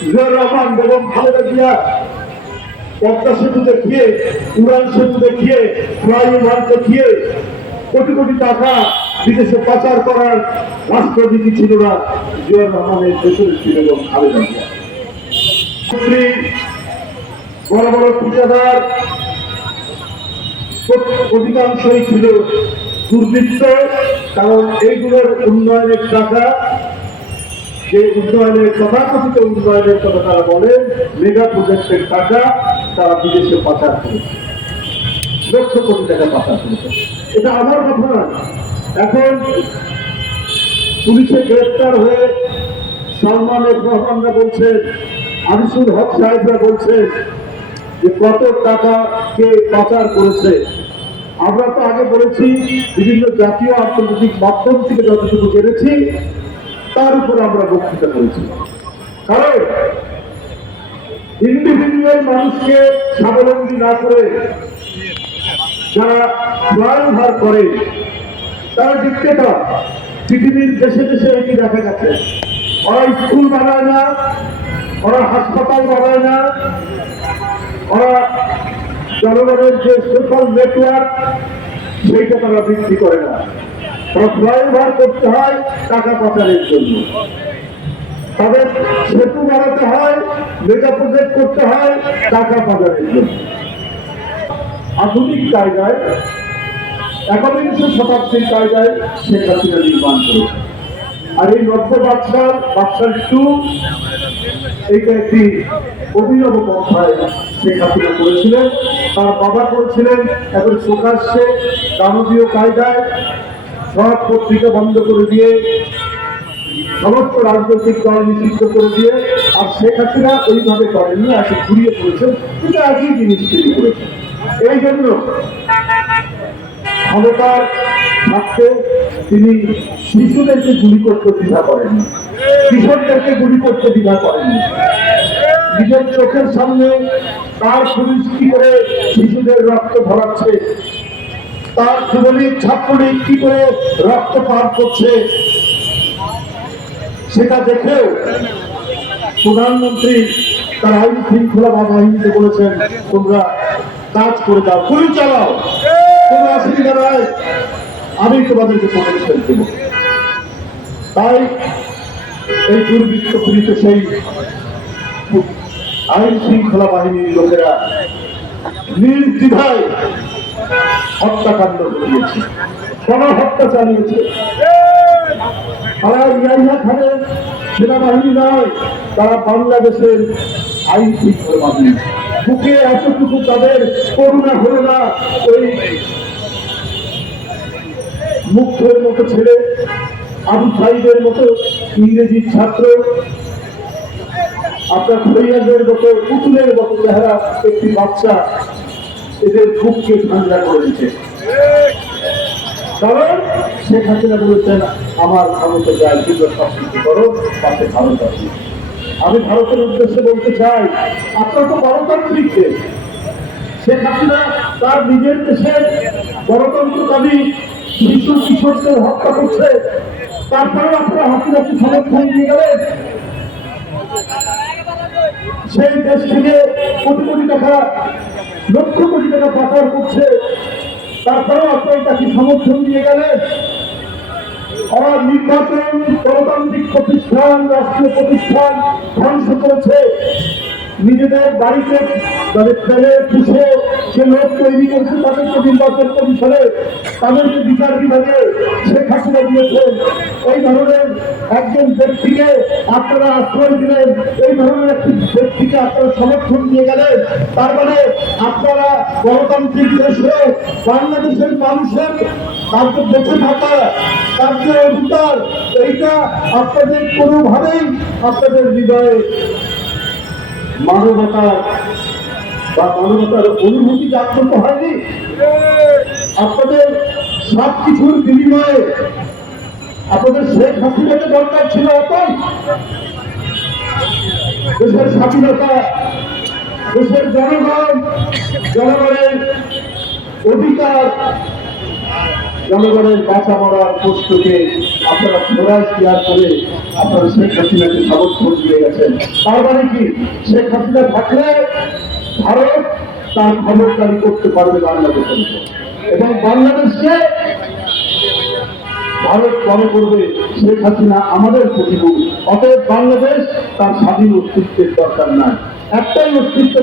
জিয়াউর রহমান বেগম খালেদা জিয়া পদ্মা সেতু দেখিয়ে, উড়ান সেতু দেখিয়ে, ফ্লাইওভার দেখিয়ে কোটি কোটি টাকা বিদেশে পাচার করার রাষ্ট্রনীতি ছিল না জিয়াউর রহমানের দেশনেত্রী বেগম খালেদা জিয়া। বড় বড় ঠিকাদার অধিকাংশই ছিল দুর্বৃত্ত, কারণ এইগুলোর উন্নয়নের টাকা, যে উন্নয়নের তথাকথিত উন্নয়নের কথা তারা বলেন, মেগা প্রজেক্টের টাকা তারা বিদেশে পাচার করেছে, লক্ষ কোটি টাকা পাচার করেছে। এটা আমার কথা নয়। এখন পুলিশে গ্রেফতার হয়ে সালমান রহমানরা বলছেন, আনিসুল হক সাহেবরা বলছেন যে কত টাকা কে পাচার করেছে। আমরা তো আগে বলেছি, বিভিন্ন জাতীয় আন্তর্জাতিক মাধ্যম থেকে যতটুকু জেনেছি তার উপর আমরা বক্তৃতা করেছি। কারণ ইন্ডিভিজুয়াল মানুষকে স্বাবলম্বী না করে যারা ফ্লাইওভার করে তারা ডিক্টেটর। পৃথিবীর দেশে দেশে এটি দেখা গেছে। ওরা স্কুল বানায় না, ওরা হাসপাতাল বানায় না, ওরা জনগণের যে সোশ্যাল নেটওয়ার্ক সেইটা তারা বৃদ্ধি করে না। ওরা ফ্লাইওভার করতে হয় টাকা পাচারের জন্য, তাদের সেতু বানাতে হয়, মেগা প্রজেক্ট করতে হয় টাকা পাচারের জন্য। আধুনিক কায়দায়, একবিংশ শতাব্দীর কায়দায় শেখ হাসিনা নির্মাণ করেছে। আর এই নব্য বাদশার টু, এইটা একটি অভিনব পন্থায় শেখ হাসিনা করেছিলেন। তার বাবা করেছিলেন এখন প্রকাশ্যে দানবীয় কায়দায় সব পত্রিকা বন্ধ করে দিয়ে, সমস্ত রাজনৈতিক দল নিষিদ্ধ করে দিয়ে। আর শেখ হাসিনা ওইভাবে করেননি, এখন ঘুরিয়ে পড়েছেন, কিন্তু একই জিনিস তৈরি করেছেন। এই জন্য ক্ষমতার থাকতে তিনি শিশুদেরকে গুলি করতে দ্বিধা করেননি, কিশোরদেরকে গুলি করতে দ্বিধা করেননি। নিজের চোখের সামনে তার পুলিশ কি করে শিশুদের রক্ত ভরাচ্ছে, তার যুবলীগ ছাত্রলীগ কি করে রক্ত পান করছে, সেটা দেখেও প্রধানমন্ত্রী তার আইন শৃঙ্খলা বাহিনীতে বলেছেন, তোমরা কাজ করে দাও, গুলি চালাও, কোনো অসুবিধা নয়, আমি তোমাদেরকে প্রোটেকশন দেব। তাই এই দুর্বৃত্ত পীড়িত সেই আইন শৃঙ্খলা বাহিনীর লোকেরা নির্দ্বিধায় হত্যাকাণ্ড ঘটিয়েছে, গণহত্যা চালিয়েছে। তারা ইয়াহিয়া খানের সেনাবাহিনী নয়, তারা বাংলাদেশের আইন শৃঙ্খলা বাহিনী। বুকে এতটুকু তাদের করুণা হলো না ওই মুগ্ধের মতো ছেলে, আবু সাইদের মতো ইংরেজির ছাত্র, আপনার ফরিয়াদের মতো পুতুলের মতো চেহারা একটি বাচ্চা এদের বুককে ঠান্ডা করে দিচ্ছে। কারণ শেখ হাসিনা বলেছেন, আমার ক্ষমতা যায়, কিন্তু সব কিছু করো, তাতে ভারত আছে। আমি ভারতের উদ্দেশ্যে বলতে চাই, আপনার তো গণতান্ত্রিক দেশ। শেখ হাসিনা তার নিজের দেশের গণতন্ত্র দাবি শিশু কিশোরদের হত্যা করছে, তারপরেও আপনারা হাসিনাকে সমর্থন দিয়ে গেলেন। সেই দেশ থেকে কোটি কোটি টাকা, লক্ষ কোটি টাকা পাচার করছে, তারপরেও আপনারা তাকে সমর্থন দিয়ে গেলেন। ওরা নির্বাচন, গণতান্ত্রিক প্রতিষ্ঠান, রাষ্ট্রীয় প্রতিষ্ঠান ধ্বংস করেছে। নিজেদের বাড়িতে ফেলে পুষে সে লোক তৈরি করেছে, তাদেরকে নির্বাচন কমিশনে, তাদেরকে বিচার বিভাগে শেখ হাসিনা দিয়েছেন। এই ধরনের একজন ব্যক্তিকে আপনারা আশ্রয় দিলেন, এই ধরনের একটি ব্যক্তিকে আপনারা সমর্থন দিয়ে গেলেন। তার মানে আপনারা গণতান্ত্রিক দেশে বাংলাদেশের মানুষের তার যে বেঁচে থাকা, তার যে অধিকার, এইটা আপনাদের কোনোভাবেই আপনাদের হৃদয়ে মানবতার বা মানবতার অনুভূতি জাগ্রত হয়নি। আপনাদের সব কিছুর বিনিময়ে আপনাদের শেখ হাসিনাকে দরকার ছিল অতই। দেশের স্বাধীনতা, দেশের জনগণ, জনগণের অধিকার, জনগণের বাঁচা মরার প্রশ্নকে আপনারা ঘোড়ায় ক্লিয়ার করে আপনারা শেখ হাসিনাকে সমর্থন দিয়ে গেছেন। তার মানে কি, শেখ হাসিনা থাকলে ভারত তার খবরদারি করতে পারবে বাংলাদেশের এবং বাংলাদেশকে ভারত মনে করবে শেখ হাসিনা আমাদের প্রতিকূল। অতএব বাংলাদেশ তার স্বাধীন অস্তিত্বের দরকার নাই, একটাই অস্তিত্ব।